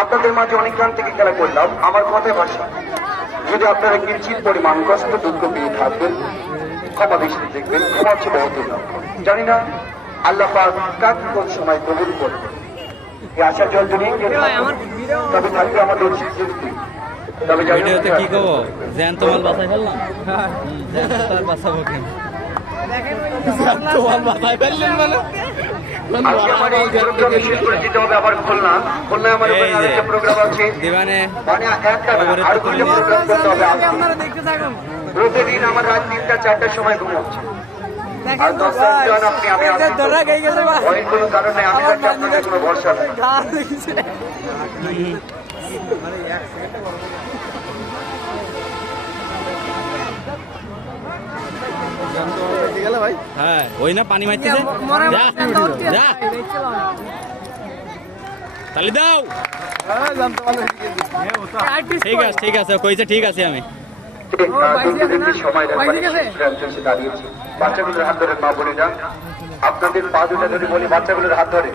আপনাদের মাঝে অনেক গান থেকে খেলা করলাম, আমার কথায় ভাষা। যদি আপনারা কিঞ্চিত পরিমাণ কষ্ট দুঃখ পেয়ে থাকবেন, ক্ষমা দৃষ্টি দেখবেন, ক্ষমা হচ্ছে বহুদূর। জানি না আল্লাহ পাক কাক কোন সময় কবুল করবে। এই আশা জল নিয়ে তবে থাকবে আমাদের স্মৃতি। তবে ভিডিওতে কি কব জ্যান্ত মাল বাসায় ফেললাম, জ্যান্ত আর বাঁচাবো কেন? জ্যান্ত মাল বাসায় ফেললেন মানে আজকে আমার এই প্রোগ্রামে শেষ করে দিতে হবে। আবার খুলনায় আমার আরেকটা প্রোগ্রাম আছে। দিবানে মানে একটা আর দুটো প্রোগ্রাম করতে হবে। আপনারা দেখতে থাকুন। প্রতিদিন আমার রাত 3টা 4টার সময় ঘুমোচ্ছে। আর 10টা জন আপনি আমি আসি অনেক কোনো কারণে আমি থাকি, আপনাদের কোনো ভরসা নেই। হ্যাঁ ওই না পানি মারতেছে, যা যা তালি দাও। ঠিক আছে কইছে, ঠিক আছে আমি সময় দাঁড়িয়েছি। বাচ্চাগুলোর হাত ধরে মা বলে যান, আপনাদের পা দুটা ধরে বলি বাচ্চাগুলোর হাত ধরে